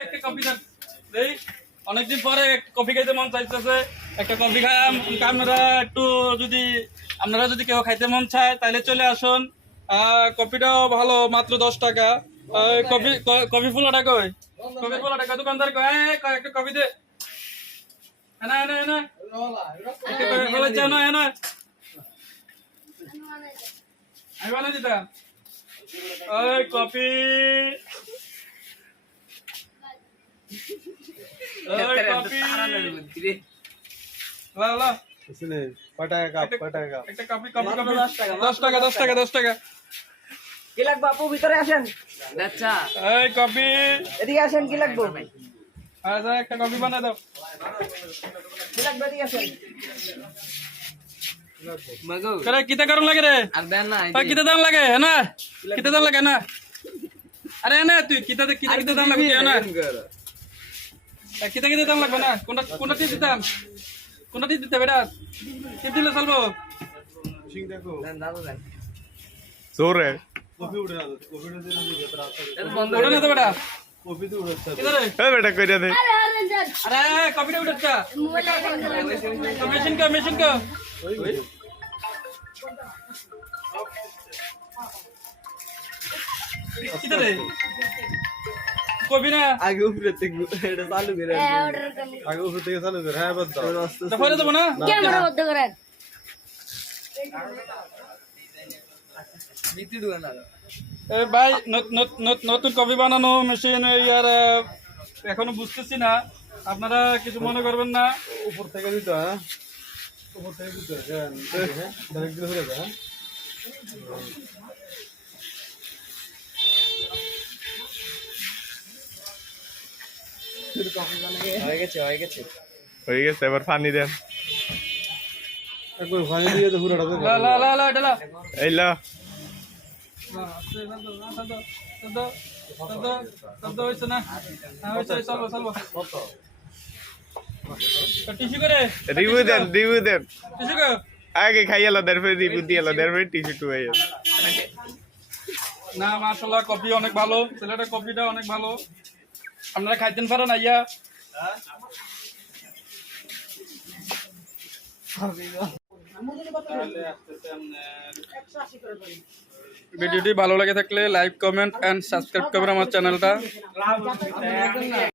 একটা কফি দেন এই অনেকদিন পরে কফি খাইতে মন চাইতেছে একটা কফি খাম আপনারা একটু যদি আপনারা যদি কেউ খাইতে মন চায় তাহলে চলে আসুন কফিটাও ভালো মাত্র 10 টাকা কফি কফি ফুলাটা কই কফি ফুলাটা কত দোকানদার কই একটা কফি দে এনা এনা এনা একটা কফি ফুলা চাও না এনা আমি বানাই দিতাম ওই কফি কি লাগবে আপু ভিতরে আসেন আচ্ছা এই কফি এদিকে আসেন কি লাগবে আচ্ছা একটা কফি বানাই দাও কি লাগবে এদিকে আসেন মাগো করে কিতা করন লাগে রে আর দেন না কিতা দাম লাগে না কিতা দাম লাগে না আরে না তুই কিতা কিতা দাম লাগে না কিতা কিতা দাম লাগবে না কোনটা কোনটা দিয়ে দিতাম কোনটা দিয়ে দিতে বেটা কি দিলে চলবো সিং দেখো দেন দাদা দেন জোরে কফি উঠে না কফি উঠে দিলে ভেতরে আসতে এটা বন্ধ ওটা না তো বেটা কফি তো উঠে কিদারে এ বেটা কইরা দে আরে কফিটা উঠাচ্ছা মেশিন কা কিদারে কফি না আগে উপরে থেকে এটা চালু করে আগে উপর থেকে চালু করে হ্যাঁ বাদ দাও দফারে দেবো না ক্যামেরা বন্ধ করেন মিটি দুয়া না এ ভাই নতুন কফি বানানো মেশিন ইয়ার এখনো বুঝতেছি না আপনারা কিছু মনে করবেন না উপর থেকে দিতে হ্যাঁ উপর থেকে দিতে হ্যাঁ ডাইরেক্ট দিলে হয়ে যায় হ্যাঁ হয়ে গেছে হয়ে গেছে হয়ে গেছে এবার পানি দেন একবার পানি দিয়ে তো পুরোটা লা লা লা লা ডালা এই ল টিস্যু করে রিভিউ দেন টিস্যু করে আগে খাইয়া লো তারপরে রিভিউ দিয়ে লো তারপরে টিস্যু টুয়াইয়া না মাশাআল্লাহ কফি অনেক ভালো ছেলেটা কফিটা অনেক ভালো আপনারা খাইতেন পারেন আইয়া ভিডিওটি ভালো লাগে থাকলে লাইক কমেন্ট এন্ড সাবস্ক্রাইব করবেন আমার চ্যানেলটা